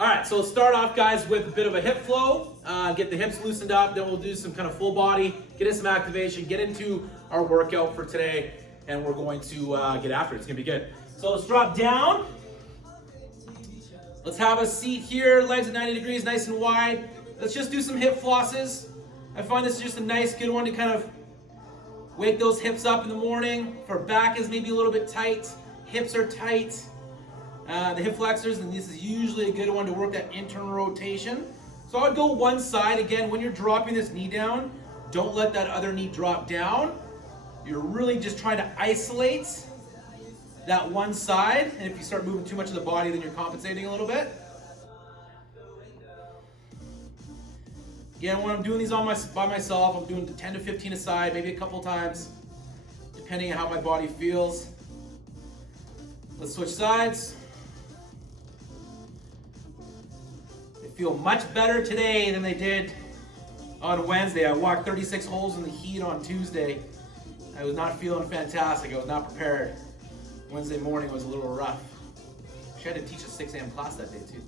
All right, so let's start off, guys, with a bit of a hip flow. Get the hips loosened up, then we'll do some kind of full body, get in some activation, get into our workout for today, and we're going to get after it. It's gonna be good. So let's drop down. Let's have a seat here, legs at 90 degrees, nice and wide. Let's just do some hip flosses. I find this is just a nice, good one to kind of wake those hips up in the morning. If our back is maybe a little bit tight, hips are tight, the hip flexors, and this is usually a good one to work that internal rotation. So I would go one side. Again, when you're dropping this knee down, don't let that other knee drop down. You're really just trying to isolate that one side, and if you start moving too much of the body, then you're compensating a little bit. Again, when I'm doing these by myself, I'm doing 10 to 15 a side, maybe a couple times, depending on how my body feels. Let's switch sides. They feel much better today than they did on Wednesday. I walked 36 holes in the heat on Tuesday. I was not feeling fantastic. I was not prepared. Wednesday morning was a little rough. I had to teach a 6 a.m. class that day too.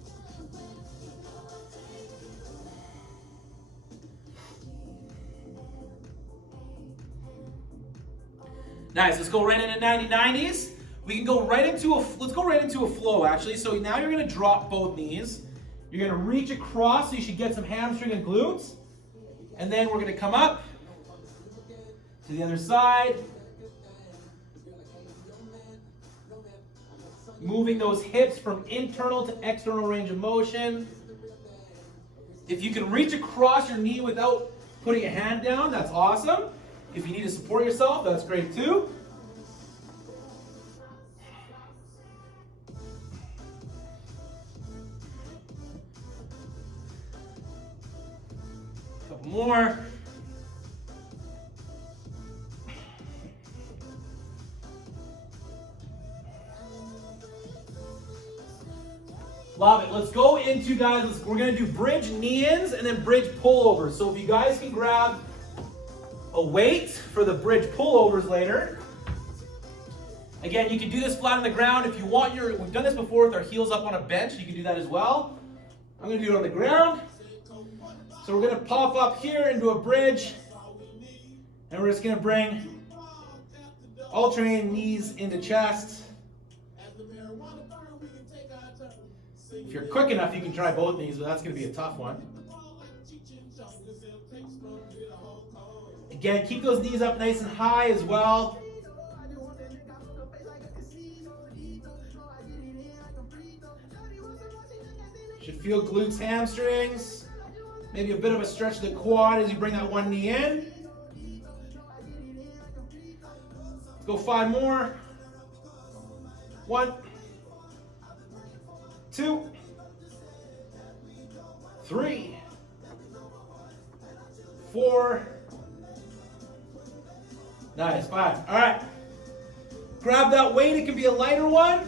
Nice, let's go right into 90-90s. We can go right into let's go right into a flow actually. So now you're gonna drop both knees. You're gonna reach across, so you should get some hamstring and glutes. And then we're gonna come up to the other side. Moving those hips from internal to external range of motion. If you can reach across your knee without putting a hand down, that's awesome. If you need to support yourself, that's great too. Couple more. Love it. Let's go into, guys, we're going to do bridge knee-ins and then bridge pullovers. So if you guys can grab a weight for the bridge pullovers later. Again, you can do this flat on the ground. If you want we've done this before with our heels up on a bench. You can do that as well. I'm going to do it on the ground. So we're going to pop up here into a bridge. And we're just going to bring alternating knees into chest. If you're quick enough, you can try both knees, but that's going to be a tough one. Again, keep those knees up nice and high as well. Should feel glutes, hamstrings. Maybe a bit of a stretch of the quad as you bring that one knee in. Let's go 5 more. 1, 2, 3, 4. Nice, 5. All right. Grab that weight. It can be a lighter one.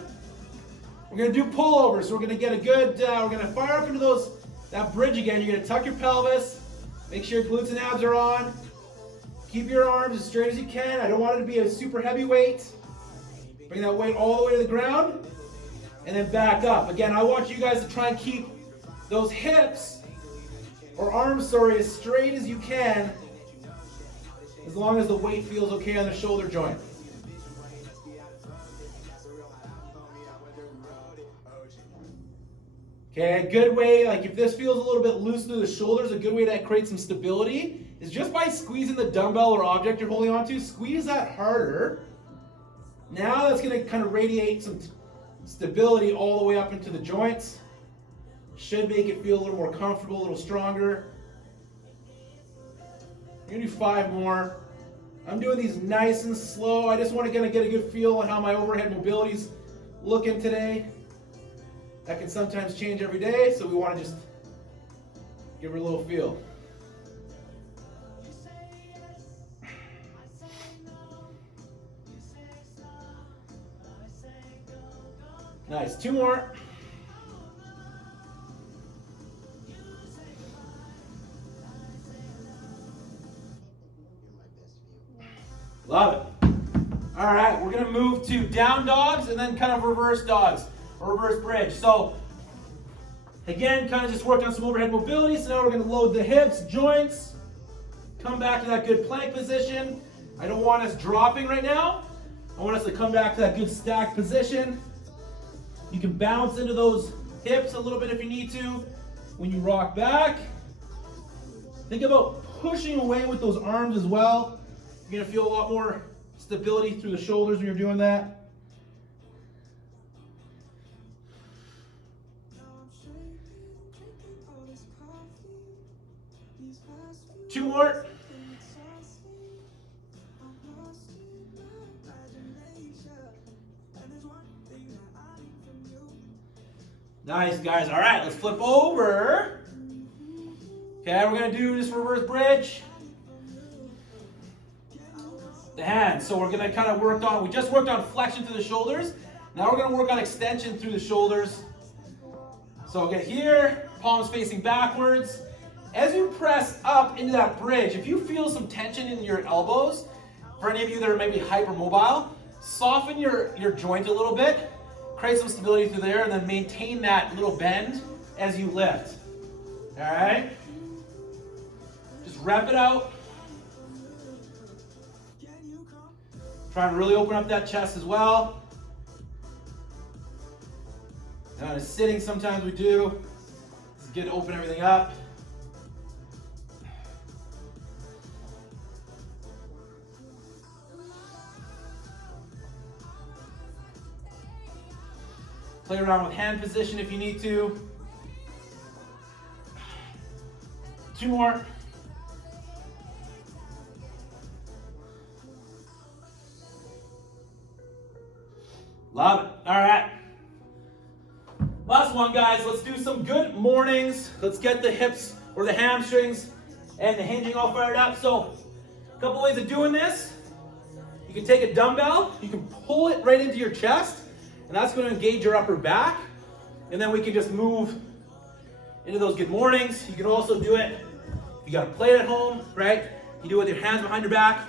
We're going to do pullovers. So we're going to get a good, we're going to fire up into that bridge again. You're going to tuck your pelvis. Make sure your glutes and abs are on. Keep your arms as straight as you can. I don't want it to be a super heavy weight. Bring that weight all the way to the ground. And then back up. Again, I want you guys to try and keep those hips, or arms, sorry, as straight as you can, as long as the weight feels okay on the shoulder joint. Okay, a good way, like if this feels a little bit loose through the shoulders, a good way to create some stability is just by squeezing the dumbbell or object you're holding onto. Squeeze that harder. Now that's going to kind of radiate some stability all the way up into the joints. Should make it feel a little more comfortable, a little stronger. We're going to do 5 more. I'm doing these nice and slow. I just want to kind of get a good feel on how my overhead mobility's looking today. That can sometimes change every day, so we want to just give her a little feel. Nice. 2 more. Love it. All right, we're going to move to down dogs and then kind of reverse dogs, or reverse bridge. So Again, kind of just work on some overhead mobility. So now we're gonna load the hips, joints, come back to that good plank position. I don't want us dropping right now. I want us to come back to that good stacked position. You can bounce into those hips a little bit if you need to. When you rock back, think about pushing away with those arms as well. You're gonna feel a lot more stability through the shoulders when you're doing that. Two more. Nice, guys. All right, let's flip over. Okay, we're gonna do this reverse bridge. The hands. So we're gonna kind of work on, we just worked on flexion through the shoulders. Now we're gonna work on extension through the shoulders. So get here, palms facing backwards. As you press up into that bridge, if you feel some tension in your elbows, for any of you that are maybe hypermobile, soften your joint a little bit, create some stability through there, and then maintain that little bend as you lift. All right? Just rep it out. Try and really open up that chest as well. Now, sitting, sometimes we do. It's good to open everything up. Play around with hand position if you need to. Two more. Love it. All right. Last one, guys. Let's do some good mornings. Let's get the hips or the hamstrings and the hinging all fired up. So, a couple ways of doing this. You can take a dumbbell. You can pull it right into your chest. And that's going to engage your upper back. And then we can just move into those good mornings. You can also do it, if you got a plate at home, right? You do it with your hands behind your back.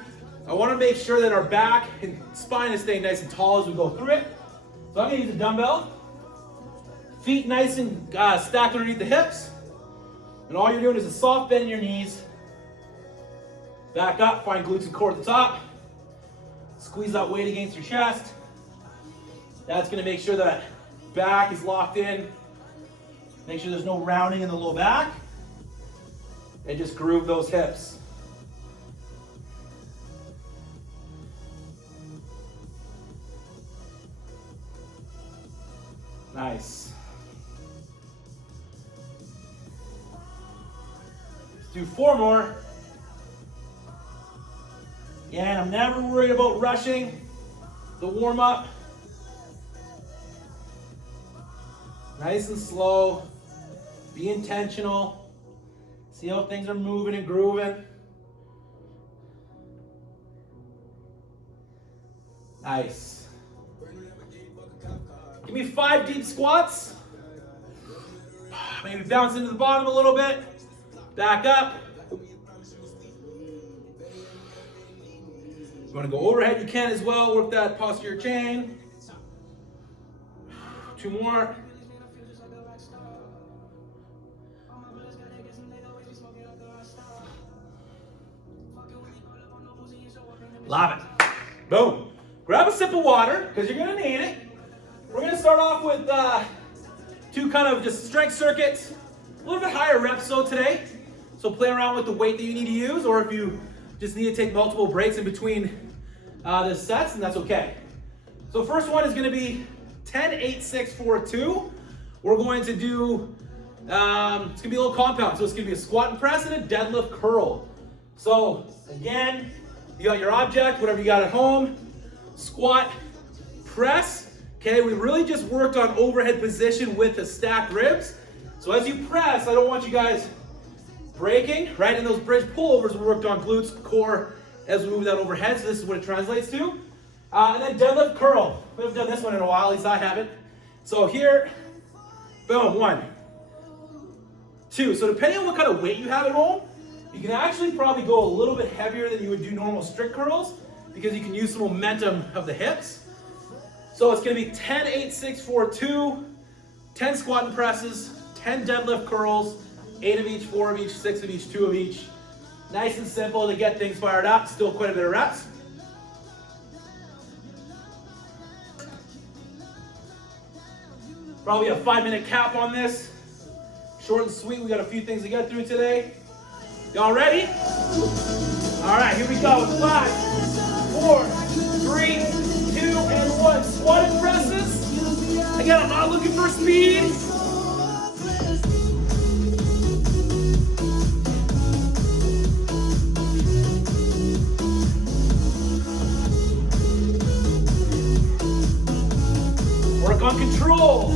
I want to make sure that our back and spine is staying nice and tall as we go through it. So I'm going to use a dumbbell. Feet nice and stacked underneath the hips. And all you're doing is a soft bend in your knees. Back up, find glutes and core at the top. Squeeze that weight against your chest. That's going to make sure that back is locked in. Make sure there's no rounding in the low back. And just groove those hips. Nice. Let's do 4 more. Again, I'm never worried about rushing the warm up. Nice and slow. Be intentional. See how things are moving and grooving. Nice. Give me 5 deep squats. Maybe bounce into the bottom a little bit. Back up. You want to go overhead, you can as well. Work that posterior chain. 2 more. Love it. Boom. Grab a sip of water, because you're going to need it. We're going to start off with 2 kind of just strength circuits. A little bit higher reps so today. So play around with the weight that you need to use, or if you just need to take multiple breaks in between the sets, and that's okay. So first one is going to be 10, 8, 6, 4, 2. We're going to do, it's going to be a little compound. So it's going to be a squat and press and a deadlift curl. So again, you got your object, whatever you got at home, squat, press. Okay, we really just worked on overhead position with the stacked ribs. So as you press, I don't want you guys breaking, right? In those bridge pullovers, we worked on glutes, core, as we move that overhead. So this is what it translates to. And then deadlift curl. We haven't done this one in a while, at least I haven't. So here, boom, 1, 2. So depending on what kind of weight you have at home, you can actually probably go a little bit heavier than you would do normal strict curls because you can use the momentum of the hips. So it's going to be 10, 8, 6, 4, 2, 10 squat and presses, 10 deadlift curls, 8 of each, 4 of each, 6 of each, 2 of each. Nice and simple to get things fired up. Still quite a bit of reps. Probably a 5-minute cap on this. Short and sweet. We got a few things to get through today. Y'all ready? All right, here we go. 5, 4, 3, 2, and 1. Squat and presses. Again, I'm not looking for speed. Work on control.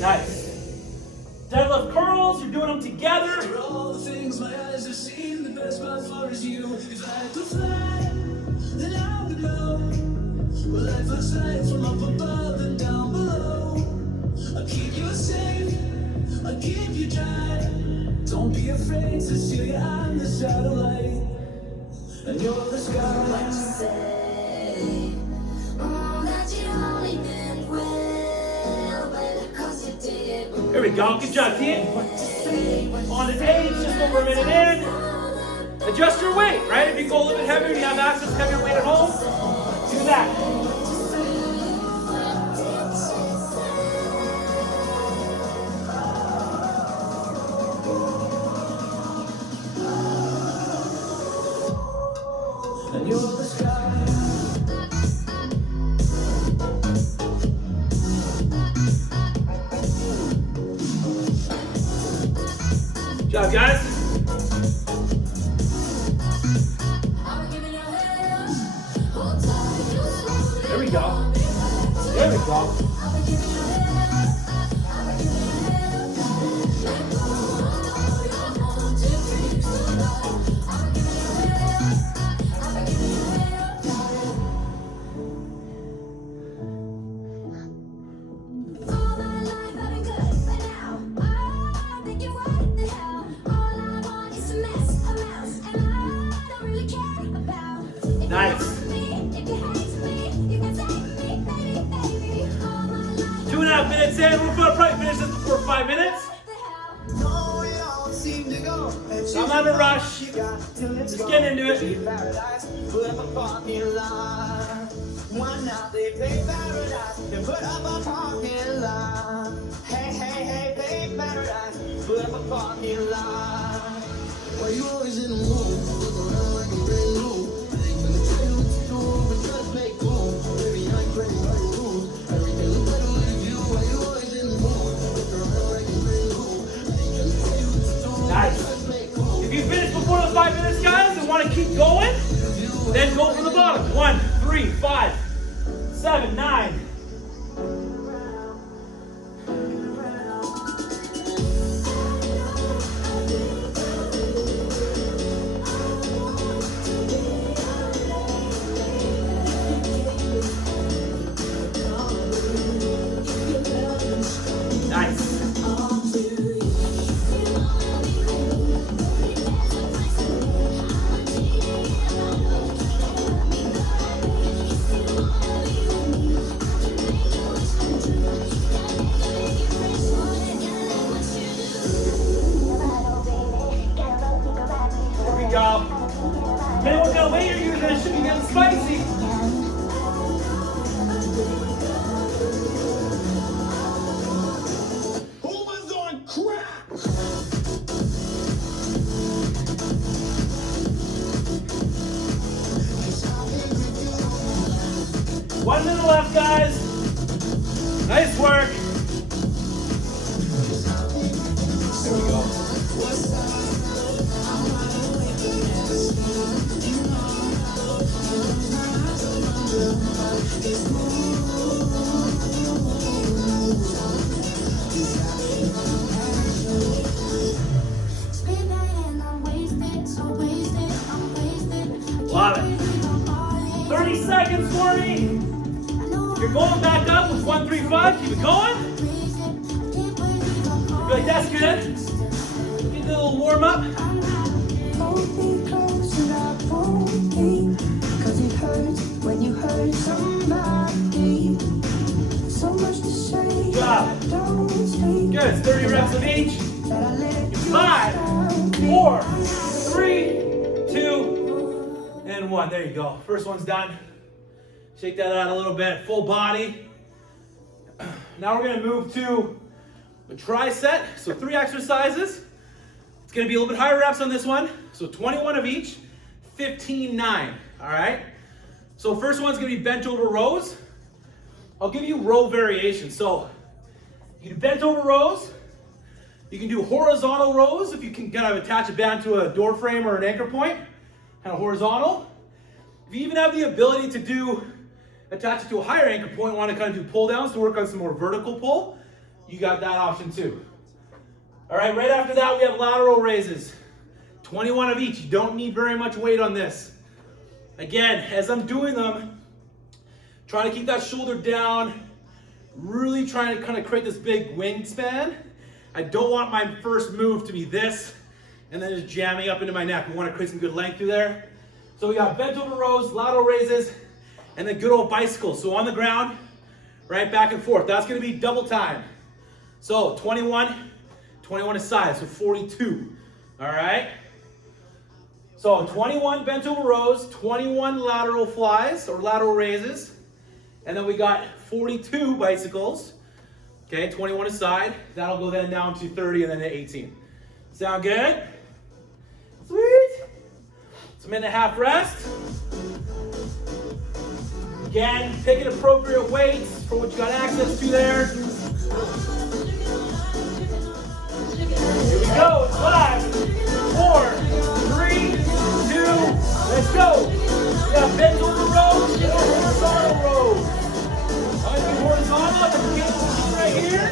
Nice. Deadlift curls, you're doing them together. For all the things my eyes have seen, the best by far is you. If I had to fly, then I would know. Well, life looks like from up above and down below. I'll keep you safe, I'll keep you dry. Don't be afraid to see you on the satellite. And you're the sky. What you say? That you only meant well, but 'cause you did. Here we go, good job, team. On the page, just over a minute in. Adjust your weight, right? If you go a little bit heavier and you have access to heavier weight at home, do that. And you're the sky. Good job, guys. There we go. There we go. Nice. 2.5 minutes in. We'll probably finish this before 5 minutes. I'm not in a rush. Just get into it. One night they play paradise, they put up a parking lot. Hey, hey, hey, play paradise, put up a parking lot. Why you always in the mood? Look around like a brand new. Ain't gonna tell you what to do, but just make room. Baby, I ain't playing by your rules. Everything look better with you. Why you always in the mood? Look around like a brand new. Ain't gonna tell you what to do, but just make room. If you finish before the 5 minutes, guys, and want to keep going, then go for the bottom. 1, 3, 5, 7, 9. Nice. Here we go. Depending what kind of weight you're using, it should be getting spicy. Who's on crack? 1 minute left, guys. Nice work. There we go. Love it. 30 seconds for me. You're going back up with 135. Keep it going. like, that's good. Get a little warm up. Hold me close and I won't leave, 'cause it hurts when you hurt somebody. So much to say. Good job. Don't speak. Good. It's 30 reps of each. That I let you 5, down. 4, 3, 2, and 1. There you go. First one's done. Shake that out a little bit. Full body. Now we're going to move to a tricep. So 3 exercises. It's going to be a little bit higher reps on this one. So 21 of each, 15-9. All right? So first one's going to be bent over rows. I'll give you row variations. So you can do bent over rows. You can do horizontal rows if you can kind of attach a band to a door frame or an anchor point, kind of horizontal. If you even have the ability to attach it to a higher anchor point, want to kind of do pull downs to work on some more vertical pull, you got that option too. All right, right after that, we have lateral raises. 21 of each. You don't need very much weight on this. Again, as I'm doing them, trying to keep that shoulder down, really trying to kind of create this big wingspan. I don't want my first move to be this and then just jamming up into my neck. We want to create some good length through there. So we got bent over rows, lateral raises, and then good old bicycles. So on the ground, right, back and forth. That's going to be double time. So 21 aside, so 42. All right? So 21 bent over rows, 21 lateral flies or lateral raises, and then we got 42 bicycles. Okay, 21 aside. That'll go then down to 30 and then to 18. Sound good? Sweet. It's a minute and a half rest. Again, picking appropriate weights for what you got access to there. Here we go. 5, 4, 3, 2, let's go. We got bent over rows, get over horizontal rows. On the horizontal, I can get right here.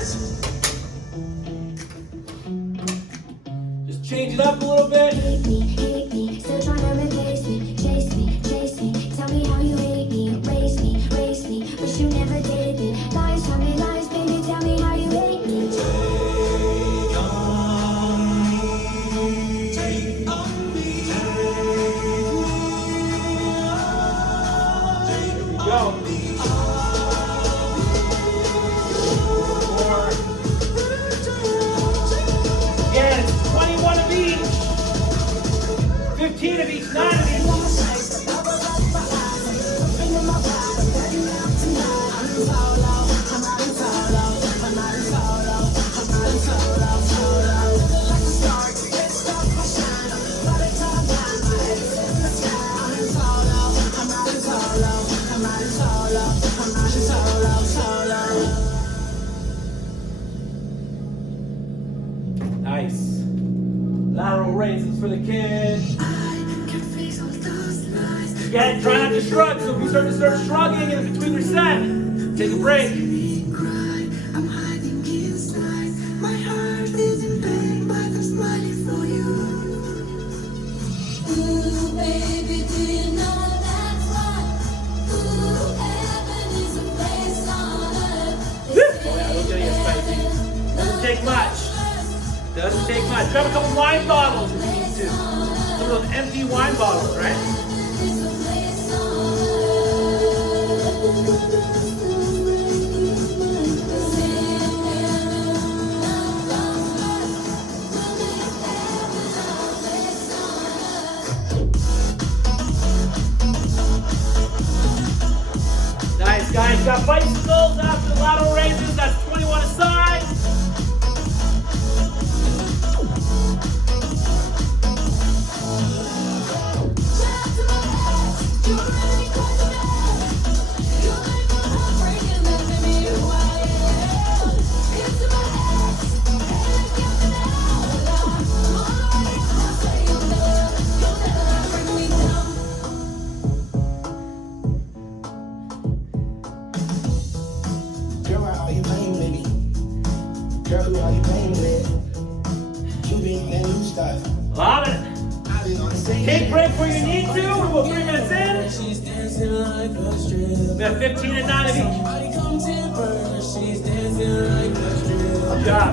Just change it up a little bit. Hate me, still trying to replace me. Chase me, tell me how you hate me. Race me, wish you never did me. Lies, tell me lies, baby, tell me how you hate me. Take on me. Here we go. 4. Again, it's 21 of each. 15 of each, 9 of each. Nice. Lateral raises for the kid. Again, try not to shrug. So if you start shrugging in between your set, take a break. I'm hiding inside. My heart is in pain, but I'm smiling for you. Ooh, baby, do you know that's right? Ooh, heaven is a place on earth. Oh yeah, don't get spicy. Doesn't take much. Doesn't take much. Grab a couple wine bottles if you need to. Some of those empty wine bottles, right? Nice, guys. Got bicycles after the lateral raises. That's 21 aside. Girl, why are you playing with me? Girl, who are you playing with? You been that new stuff. Love it. I've been on the same. Take break where you need to. We're about 3 minutes in. She's dancing like a strip. We have 15 and 9 of each. Body comes in first. She's dancing like a strip. Good job.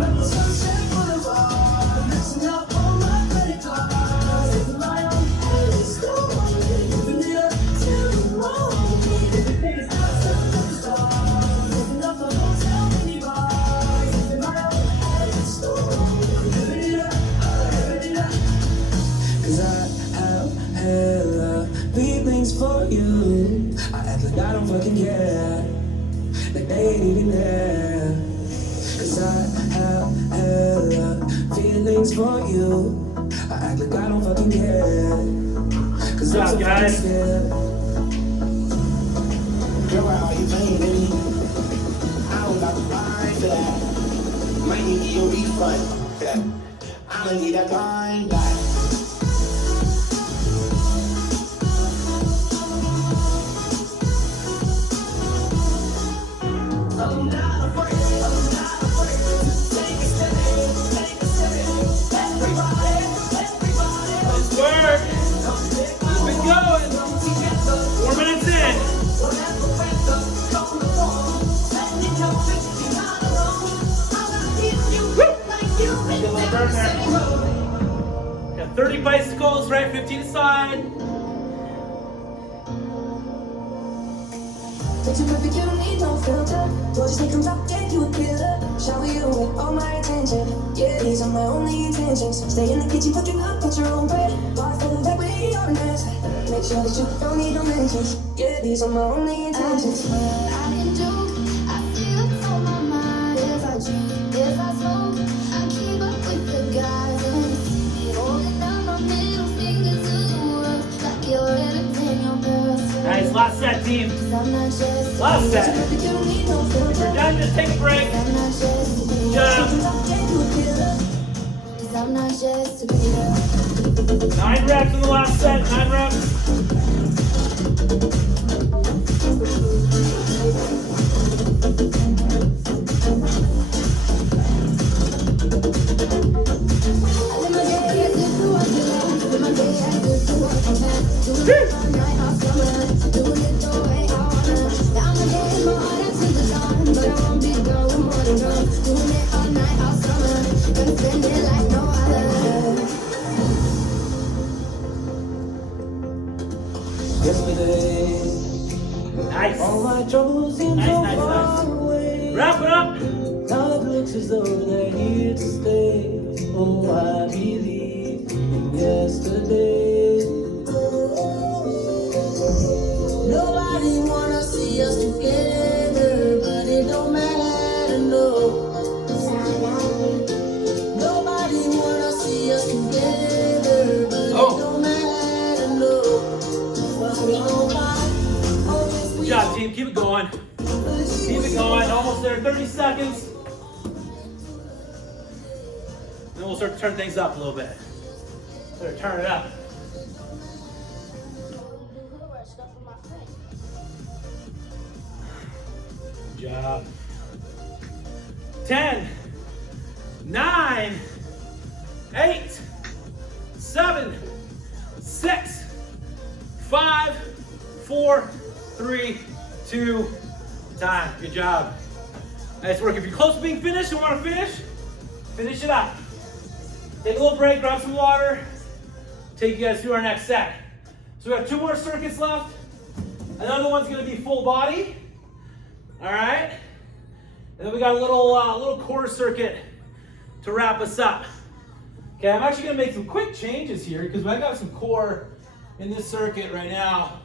I don't fucking care. Like they ain't even there. Cause I have hella feelings for you. I act like I don't fucking care. Cause I'm so fucking guys. scared. Girl, why are you playing, baby? I don't got the mind for that. Might need your refund for that. I'ma need that line back. I'm not afraid, I'm not afraid. Take it steady, take it steady. Everybody, everybody. Nice work. Keep it going. 4 minutes in. Get a little burn there. Got 30 bicycles, right? 15 aside. Picture perfect, you don't need no filter. Gorgeous, they come top, yeah, you a killer. Shower you with all my attention. Yeah, these are my only intentions. Stay in the kitchen, cooking up, put your own bread. Bar full of equity, you're a mess. Make sure that you don't need no mentions. Yeah, these are my only intentions. I can do, I feel it on my mind. If I drink, if I smoke, I keep up with the guys. And you see me holding out my middle finger to the world. Like you're everything you're perfect. Nice, last set, team. 'Cause I'm not just Last set. Perfect, you don't need no filter. We're done, just take a break. I'm not just Good job. Yeah, you a killer. 'Cause I'm not just a beater. 9 reps in the last set, 9 reps. Yesterday, Nice. all my troubles seem Nice, so nice, far nice. away. Wrap it up. Now it looks as though they're here to stay. Oh, I believe in yesterday. Nobody wanna see us together, but it don't matter, no. Nobody wanna see us together, but Oh. it don't matter, no. Well, we gon' fight. Oh, yes, we Good job, team. Keep it going. Keep it going. Almost there. 30 seconds. Then we'll start to turn things up a little bit. Start to turn it up. Good job. 10, 9, 8, 7, 6, 5, 4, 3, 2, time. Good job. Nice work. If you're close to being finished and want to finish it up. Take a little break, grab some water, take you guys through our next set. So we have 2 more circuits left. Another one's gonna be full body. All right. And then we got a little core circuit to wrap us up. Okay, I'm actually gonna make some quick changes here because I got some core in this circuit right now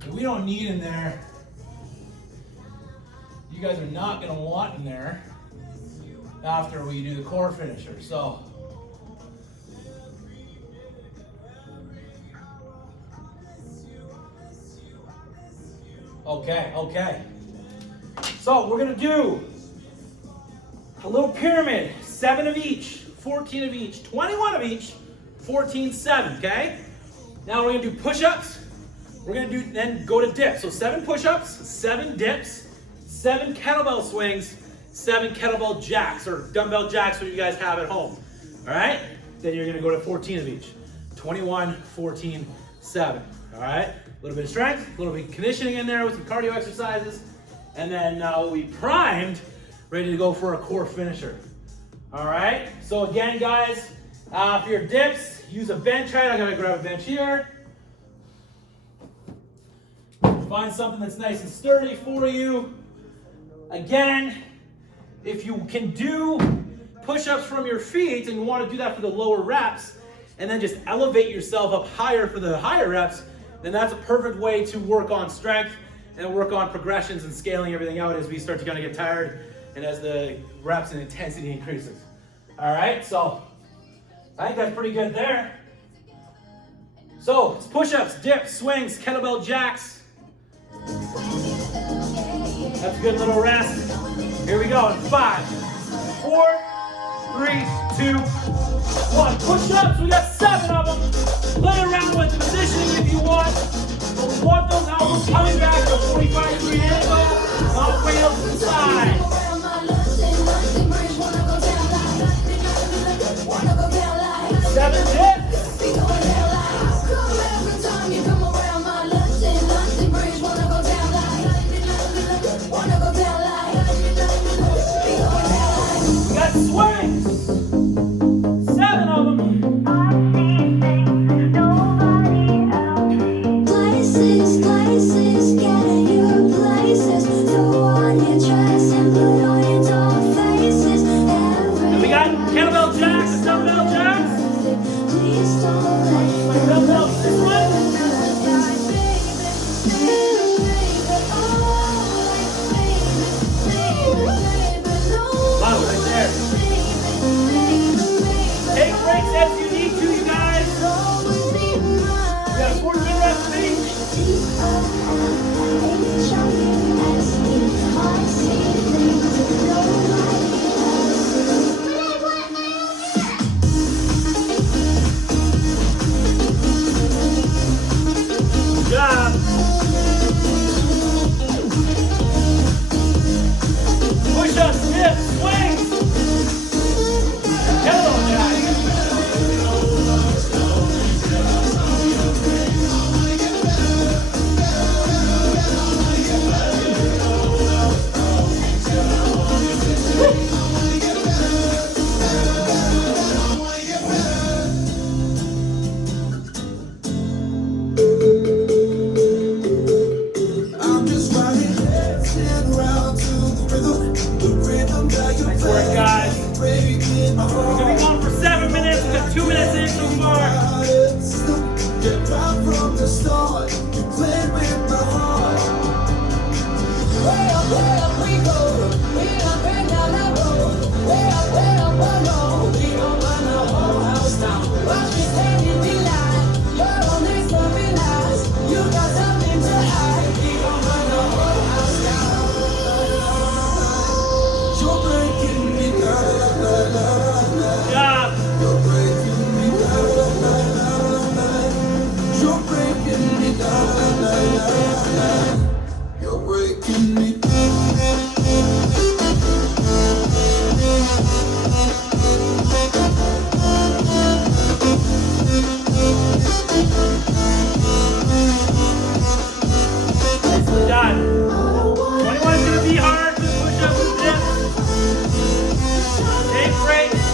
that we don't need in there. You guys are not gonna want in there after we do the core finisher. So okay. So we're gonna do a little pyramid, 7 of each, 14 of each, 21 of each, 14, 7, okay? Now we're gonna do push-ups. We're gonna then go to dips. So 7 push-ups, 7 dips, 7 kettlebell swings, 7 kettlebell jacks or dumbbell jacks that you guys have at home. All right? Then you're gonna go to 14 of each. 21, 14, 7. All right? A little bit of strength, a little bit of conditioning in there with some cardio exercises. And then we'll be primed, ready to go for a core finisher. All right? So again, guys, for your dips, use a bench height. I'm gonna grab a bench here. Find something that's nice and sturdy for you. Again, if you can do push-ups from your feet and you want to do that for the lower reps and then just elevate yourself up higher for the higher reps, then that's a perfect way to work on strength and work on progressions and scaling everything out as we start to kind of get tired and as the reps and intensity increases. All right, so I think that's pretty good there. So it's push-ups, dips, swings, kettlebell jacks. That's a good little rest. Here we go in 5, 4, 3, 2, 1. Push-ups, we got 7 of them. Play around with positioning if you want. But we want those elbows coming back to a 45-degree angle, not way up to the side. 7 dips. We got swings. 7 of them. Places, getting you places. Throw on your dress and put on your doll faces. And we got kettlebell jacks and dumbbell jacks. Please don't let Dumbbell this one. Wow, right there. Take breaks as you need to, you guys. We got 4-minute rest each. Good job. Push-ups, dips, swings. Kettlebell jacks. I'm just riding, dancing around to the rhythm that you Nice work, guys. breaking my We're gonna be going for 7 minutes. We got 2 minutes in so far. Get right from the start. You played with my heart. Way up we go. We up and down that road. Way up, oh no. We gon' burn the whole house down. Watch me standing in line. You're on next to me last. You got something to hide. We gon' burn the whole house down. You're breaking me down. Good job. You're breaking me down. You're breaking me down. You're breaking me down. Nicely done. 21 is gonna be hard. Push-ups and dips. Take breaks.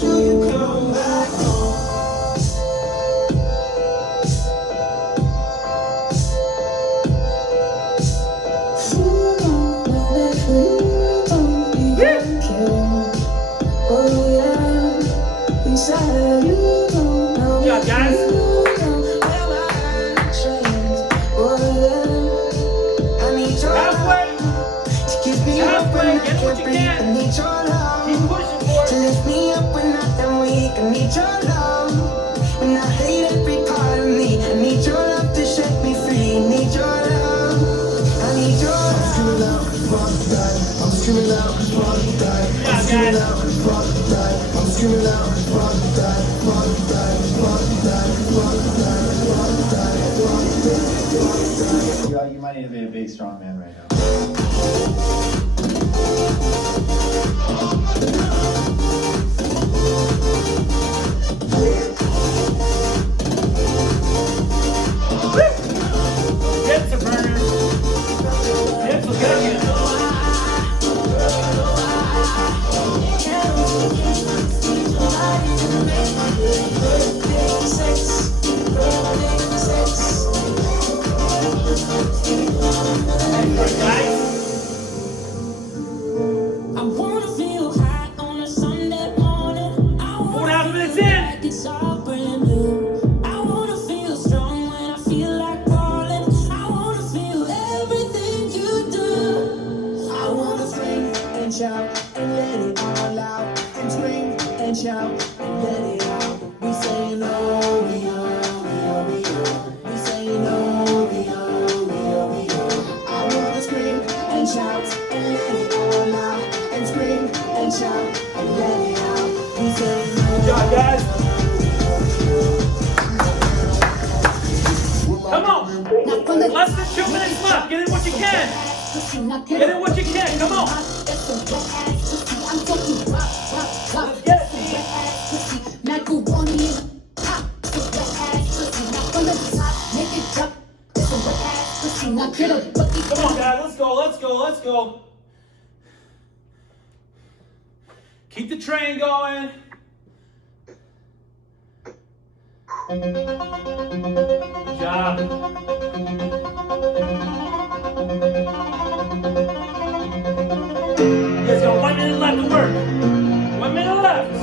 Till you come back home. Good job, guys. Halfway. Halfway. Get what you can. Keep pushing for it. Lift me up when I'm weak. I need your love. When I hate every part of me, I need your love to set me free. Need your love. I need your love. I'm screaming out, fuck that. I'm screaming out, fuck that. I'm screaming out, fuck that. Fuck that, fuck that, fuck that, fuck that, fuck that. You might need to be a big, strong man right now. Dips are burners. Dips will get you. Nice work, guys. I wanna feel high on a Sunday morning. I Get Get in what you can. Come on. I'm talking Let's get it. macaroni in a pot. It's wet ass pussy. Now from the top, make it drop. It's a wet ass pussy. Now get a bucket. Come on, guys. Let's go. Let's go. Let's go. Keep the train going. Good job. You guys got 1 minute left to work. 1 minute left.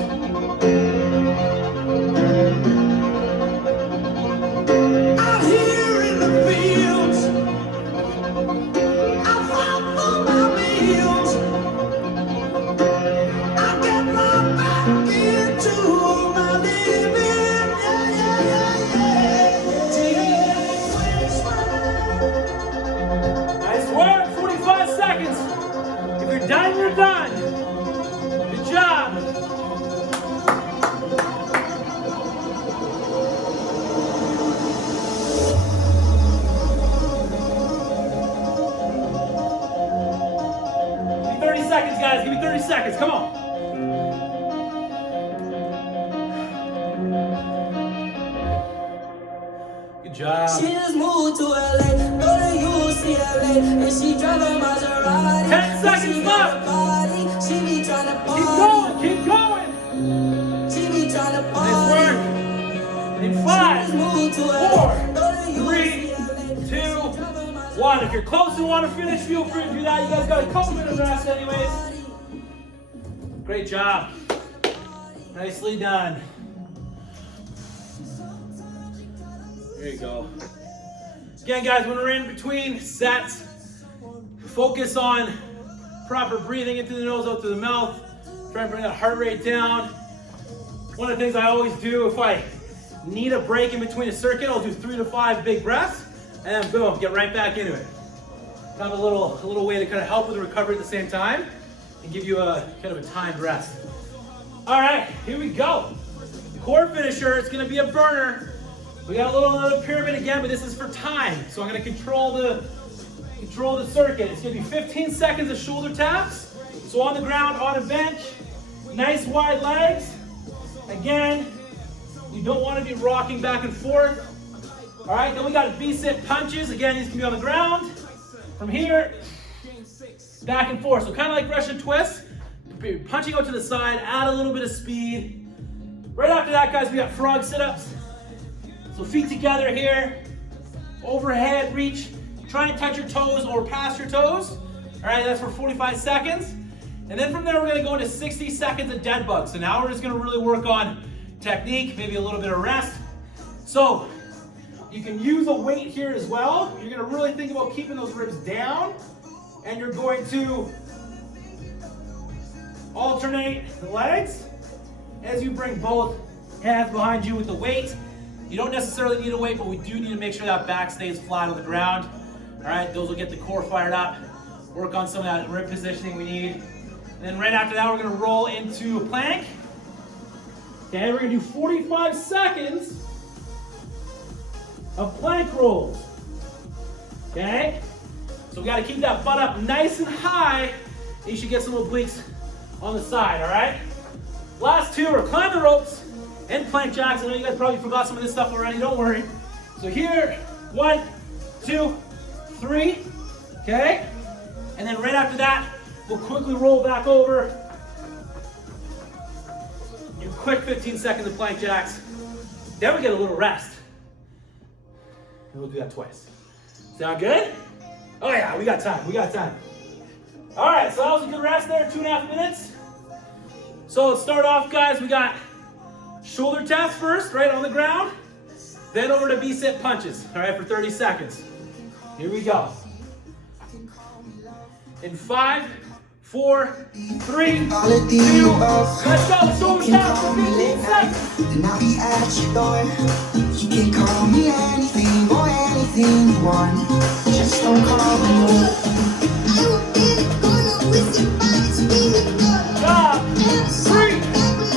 Out here in the fields, I'm out for my meals. I get my back into my living. Nice work. 45 seconds. If you're done, you're done. Good job. Give me 30 seconds, guys. Give me 30 seconds. Come on. Good job. She just moved to LA, go to UCLA, and she drive a Maserati. 10 seconds She got left. a body, she be tryna party. Keep going. Keep going. She be tryna Nice party. work. In 5, 4, 3, 2, 1. If you're close and want to finish, feel free to do that. You guys got a couple minutes rest anyways. Great job. Nicely done. There you go. Again, guys, when we're in between sets, focus on proper breathing into the nose, out to the mouth. Try and bring that heart rate down. One of the things I always do, if I need a break in between a circuit, I'll do 3 to 5 big breaths, and then boom, get right back into it. Have a little way to kind of help with the recovery at the same time, and give you a kind of a timed rest. All right, here we go. Core finisher, it's gonna be a burner. We got a little another pyramid again, but this is for time. So I'm gonna control the circuit. It's gonna be 15 seconds of shoulder taps. So on the ground, on a bench, nice wide legs. Again, you don't want to be rocking back and forth. All right, then we got V-sit punches. Again, these can be on the ground. From here, back and forth. So kind of like Russian twists. Punching out to the side, add a little bit of speed. Right after that, guys, we got frog sit-ups. So feet together here, overhead reach. Try and touch your toes or past your toes. All right, that's for 45 seconds. And then from there, we're gonna go into 60 seconds of dead bug. So now we're just gonna really work on technique, maybe a little bit of rest. So you can use a weight here as well. You're gonna really think about keeping those ribs down, and you're going to alternate the legs as you bring both hands behind you with the weight. You don't necessarily need a weight, but we do need to make sure that back stays flat on the ground. All right, those will get the core fired up, work on some of that rib positioning we need. And then right after that, we're gonna roll into a plank. Okay, we're gonna do 45 seconds of plank rolls. Okay, so we gotta keep that butt up nice and high. You should get some obliques on the side, all right? Last two are climb the ropes and plank jacks. I know you guys probably forgot some of this stuff already, don't worry. So here, 1, 2, 3, okay? And then right after that, we'll quickly roll back over. Do quick 15 seconds of plank jacks. Then we get a little rest. And we'll do that twice. Sound good? Oh yeah, we got time, we got time. All right, so that was a good rest there, 2.5 minutes. So let's start off, guys. We got shoulder taps first, right on the ground. Then over to V-sit punches, all right, for 30 seconds. Here we go. In 5, 4, 3, 2, let's go. Shoulder taps for 15 seconds. And I'll be at your door. You can call me anything or anything you want. Just don't call me. I will be the corner with your body screaming. Job. 3,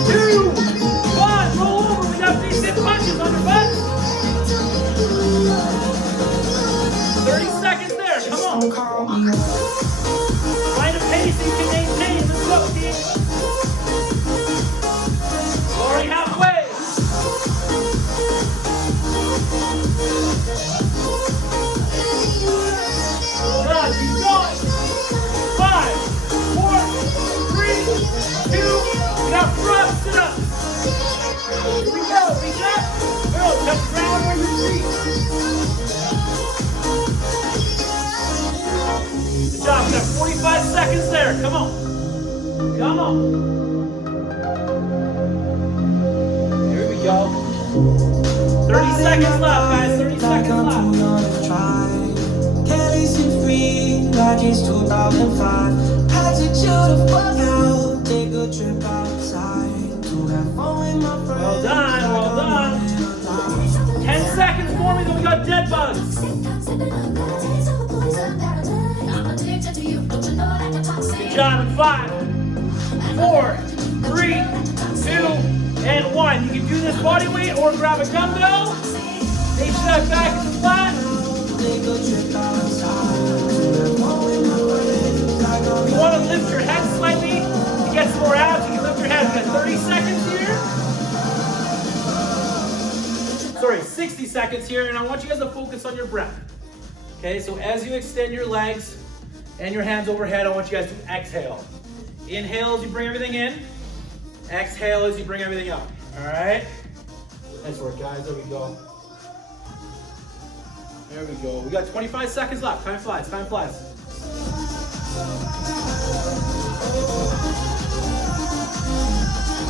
2, 1. Roll over. We got V-sit punches on your butt. 30 seconds there. Come on. Don't call me. 30 seconds left, guys. 30 seconds left. Can't listen free like it's 2005. Had to chill the fuck out, take a trip outside to have fun with my friends. Well done, well done. 10 seconds for me, then we got dead bugs. Good job in 5, 4, 3, 2, and 1. You can do this body weight or grab a dumbbell. Take that back into flat. You want to lift your head slightly to get some more abs. You can lift your head. We've got 30 seconds here. Sorry, 60 seconds here, and I want you guys to focus on your breath. Okay, so as you extend your legs and your hands overhead, I want you guys to exhale. Inhale as you bring everything in. Exhale as you bring everything up. All right? Nice work, guys. There we go. There we go. We got 25 seconds left. Time flies. Time flies.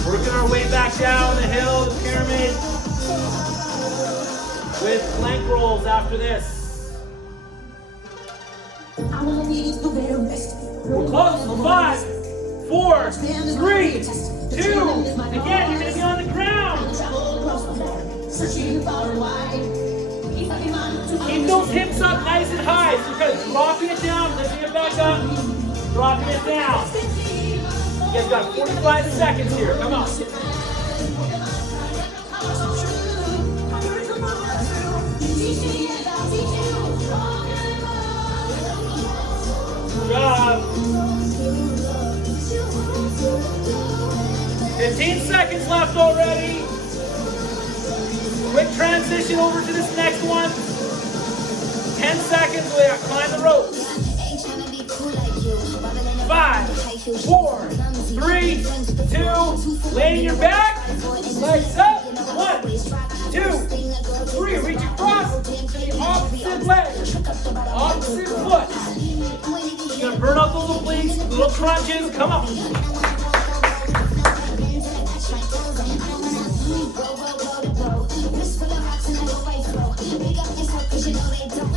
Working our way back down the hill, the pyramid, with plank rolls after this. We're close. 5, 4, 3, 2. Again, you're going to be on the ground. Keep those hips up nice and high. So you're kind of dropping it down, lifting it back up, dropping it down. You guys got 45 seconds here. Come on. Good job. 15 seconds left already. Quick transition over to this next one. 10 seconds, we gotta climb the ropes. 5, 4, 3, 2, lay on your back, legs up, 1, 2, 3, reach across to the opposite leg, opposite foot. You're gonna burn out those obliques, little crunches, come on.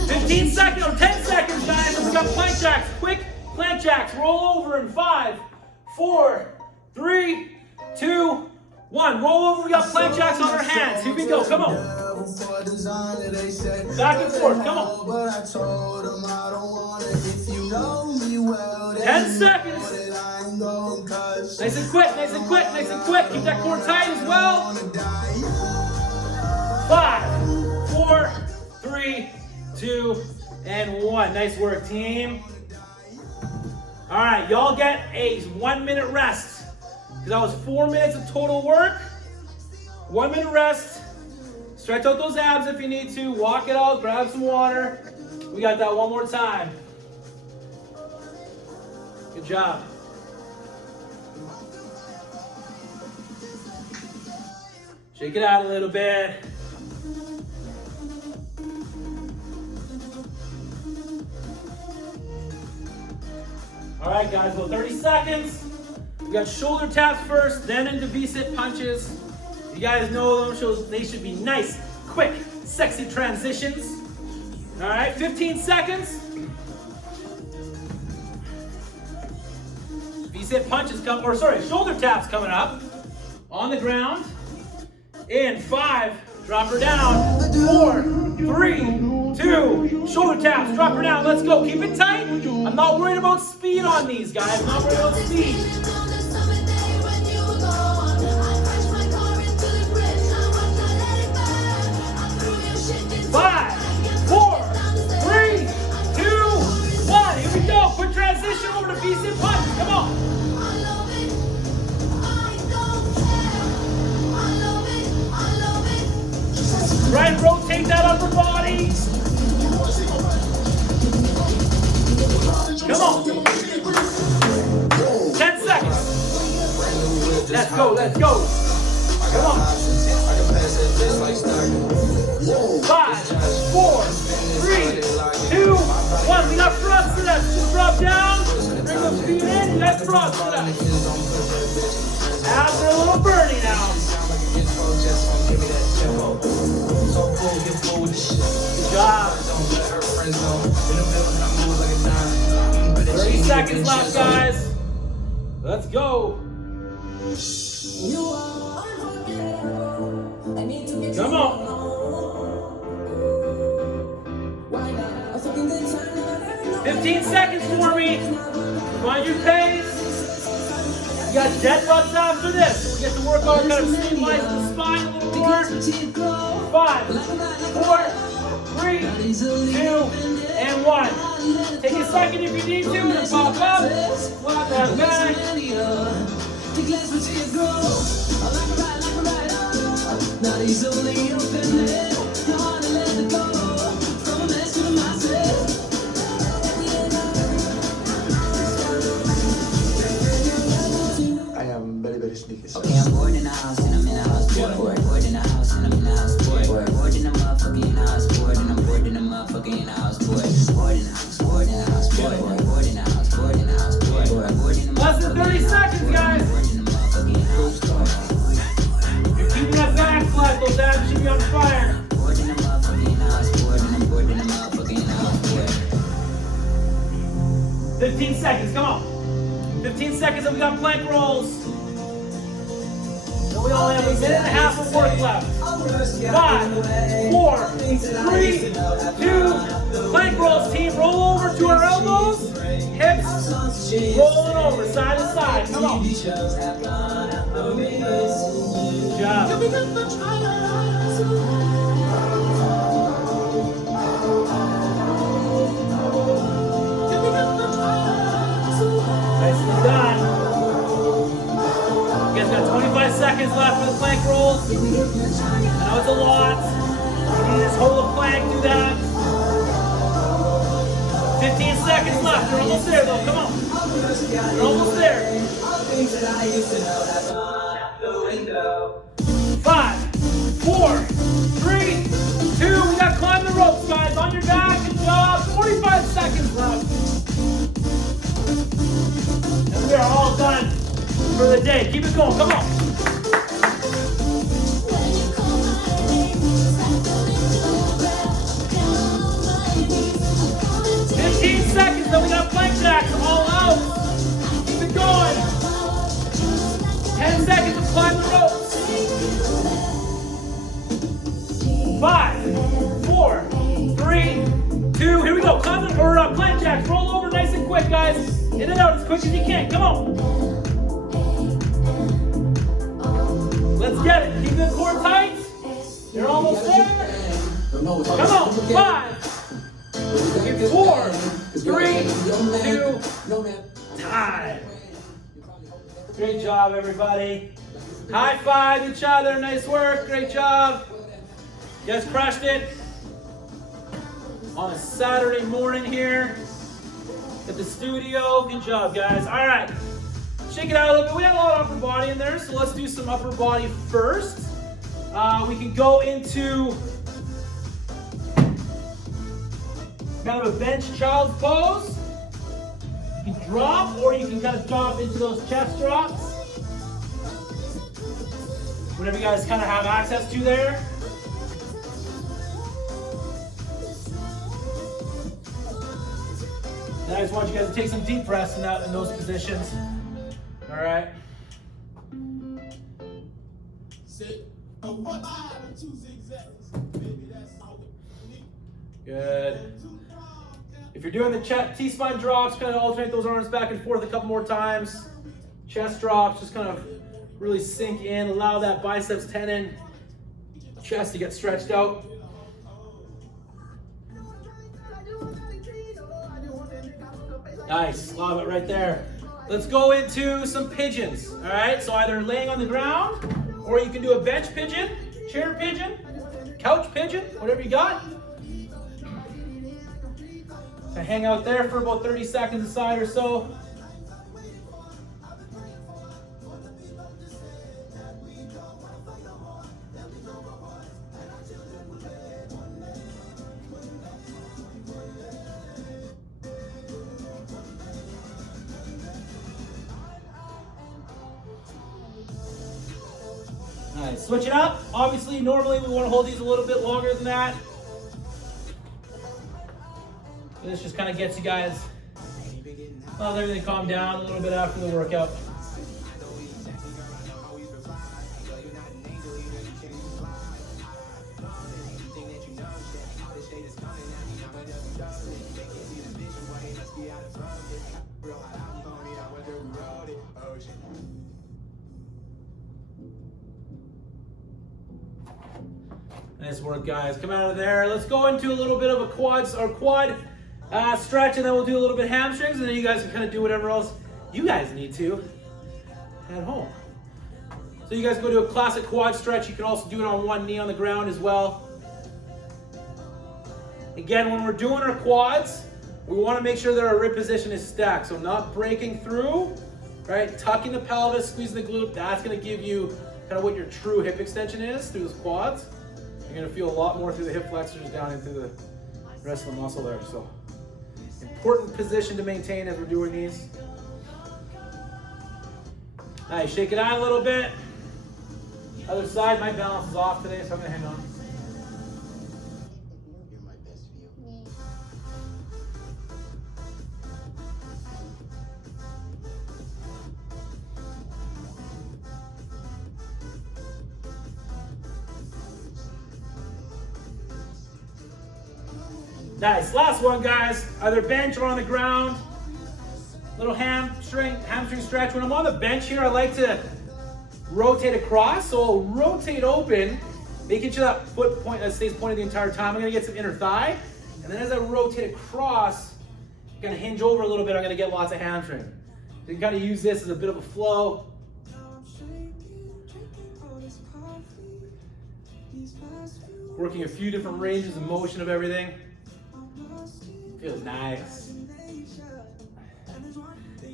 15 seconds or 10 seconds, guys. We got plank jacks. Quick plank jacks. Roll over in 5, 4, 3, 2, 1. Roll over. We got plank jacks on our hands. Here we go. Come on. Back and forth. Come on. 10 seconds. Nice and quick. Nice and quick. Nice and quick. Keep that core tight as well. 5, 4, 3, 2, and 1. Nice work, team. All right, y'all get a 1 minute rest. Because that was 4 minutes of total work. 1 minute rest. Stretch out those abs if you need to. Walk it out, grab some water. We got that one more time. Good job. Shake it out a little bit. All right, guys, well, 30 seconds. We got shoulder taps first, then into V-sit punches. You guys know them, they should be nice, quick, sexy transitions. All right, 15 seconds. V-sit punches shoulder taps coming up. On the ground. In 5, drop her down. 4, 3, 2, shoulder taps, drop her down. Let's go. Keep it tight. I'm not worried about speed on these, guys. I'm not worried about speed. 5, 4, 3, 2, 1. Here we go. Quick transition over to V-sit punch. Come on. Try and rotate that upper body. Come on. 10 seconds. Let's go, let's go. Come on. 5, 4, 3, 2, 1. We got frost to that. Just drop down. Bring those feet in. Let's frost to that. After a little birdie now. move with the shit. Good job. Don't let her friends know. In the middle, and I move like a 9. Bet that 30 she seconds ain't left, bitches. guys. Let's go. You are unforgettable. I need to get Come you on. Why not? A fucking good time. Never know. 15 seconds for me. Find your pace. You got dead butts after this. We get to work on kind of stabilizing the spine a little more. 5, 4, 3, 2, and 1. Take a second if you need to and pop up. Flat that back. The glass with tears grow. Like a ride, not easily offended. Your heart to let it go. From a mess to myself. I am very, very sneaky. Okay, I'm bored in the house and I'm in the house. Bored in the house and I'm in the house. Bored in the motherfucking house. Bored and I'm bored in the motherfucking house. Bored in the house. Bored in the house. Bored in the house. Bored in the house. Bored in the Less than 30 seconds, guys. motherfucking house. You're keeping that back flat. Those abs should be on fire. Bored in the motherfucking house. Bored and I'm bored in the motherfucking house. 15 seconds, come on. 15 seconds and we got plank rolls. So we only have a minute and a half of work left. 5, 4, 3, 2, plank rolls, team. Roll over to our elbows. Hips rolling over, side to side. Come on. Good job. Nicely done. You guys got 25 seconds left for the plank rolls. I know it's a lot. You need to just hold a plank, do that. 15 seconds left. You're almost there though. Come on. You're almost there. 5, 4, 3, 2. We got to climb the ropes, guys. On your back. Good job. 45 seconds left. And we are all done for the day. Keep it going. Come on. When you call my name, it's like a little breath down on my knees. I'm coming to 15 seconds, then we got plank jacks all out. Keep it going. 10 seconds to climb the ropes. 5, 4, 3, 2. Here we go. Climb the, or plank jacks. Roll over nice and quick, guys. In and out as quick as you can. Come on. Let's get it. Keep the core tight. You're almost there. Come on. 5, 4, 3, 2, time. Great job, everybody. High five each other. Nice work. Great job. You guys crushed it on a Saturday morning here at the studio. Good job, guys. All right. Shake it out a little bit. We had a lot of upper body in there, so let's do some upper body first. We can go into kind of a bench child's pose. You can drop, or you can kind of drop into those chest drops. Whatever you guys kind of have access to there. And I just want you guys to take some deep breaths in those positions. All right. Good. If you're doing the T-spine drops, kind of alternate those arms back and forth a couple more times. Chest drops, just kind of really sink in, allow that biceps tendon, chest to get stretched out. Nice, love it right there. Let's go into some pigeons, all right? So either laying on the ground, or you can do a bench pigeon, chair pigeon, couch pigeon, whatever you got. So hang out there for about 30 seconds aside or so. Nice. Switch it up. Obviously, normally we want to hold these a little bit longer than that. This just kind of gets you guys, well, everything calm down a little bit after the workout. Nice work, guys. Come out of there. Let's go into a little bit of a quad stretch, and then we'll do a little bit of hamstrings, and then you guys can kind of do whatever else you guys need to at home. So you guys go do a classic quad stretch. You can also do it on one knee on the ground as well. Again, when we're doing our quads, we want to make sure that our rib position is stacked. So not breaking through, right? Tucking the pelvis, squeezing the glute. That's going to give you kind of what your true hip extension is through those quads. You're going to feel a lot more through the hip flexors down into the rest of the muscle there. So important position to maintain as we're doing these. Nice, shake it out a little bit. Other side, my balance is off today, so I'm going to hang on. You're my best view. Nice, last one, guys. Either bench or on the ground. Little hamstring stretch. When I'm on the bench here, I like to rotate across. So I'll rotate open, making sure that foot stays pointed the entire time. I'm gonna get some inner thigh. And then as I rotate across, I'm gonna hinge over a little bit. I'm gonna get lots of hamstring. You can kind of use this as a bit of a flow. Working a few different ranges of motion of everything. Feels nice.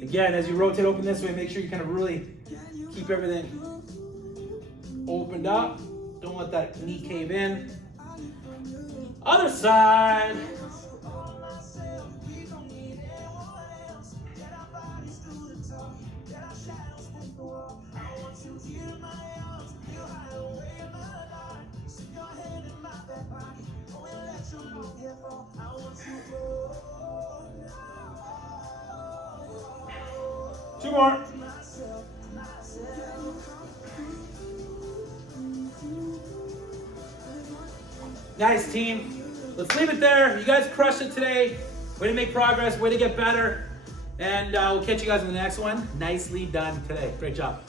Again, as you rotate open this way, make sure you kind of really keep everything opened up. Don't let that knee cave in. Other side. Two more. Nice, team. Let's leave it there. You guys crushed it today. Way to make progress, way to get better. And we'll catch you guys in the next one. Nicely done today. Great job.